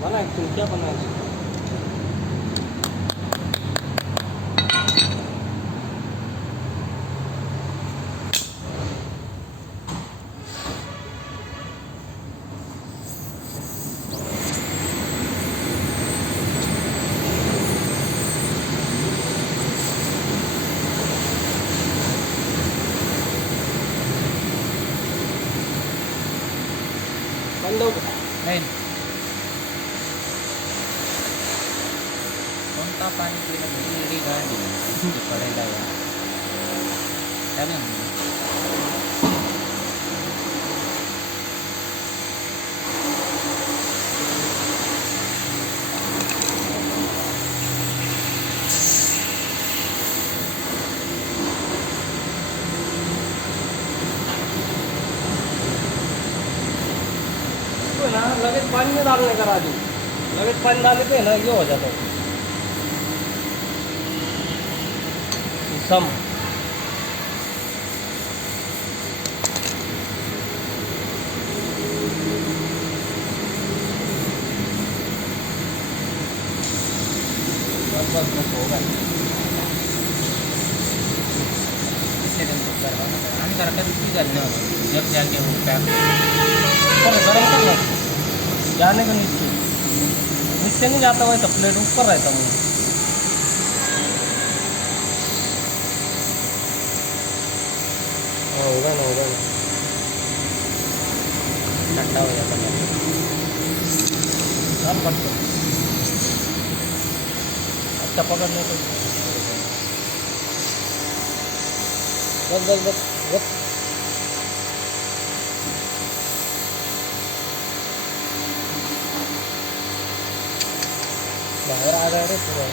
बना तुम क्या बना बंद हो नहीं कोणता पाणी पिलं मेरी गाडी पडायला या चालेल ना लगेच पानी में डालने का राजू लगेच पानी डालने पे ना ये हो जाता है सम बस होगा आणि जरा कधी किती झाले ना एक जागे पॅक पर गरम कर लो जाने का नीचे नीचे नहीं जाता वैसा प्लेट ऊपर रहता मुझे होगा ना ठंडा हो जाता है सब बंद कर अच्छा पकड़ने को बस बाहर आ रहा है पूरा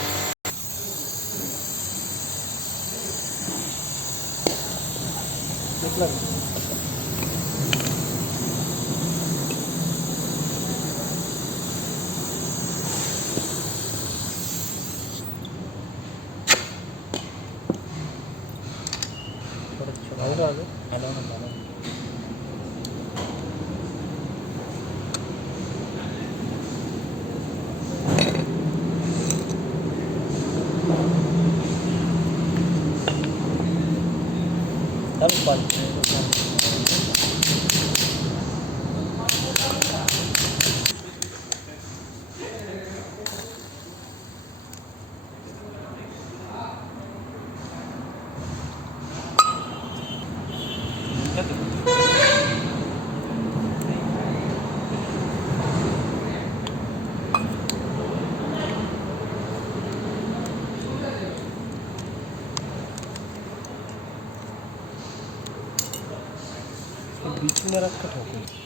मतलब हेलो सब बंद बीच में रख कर ठोको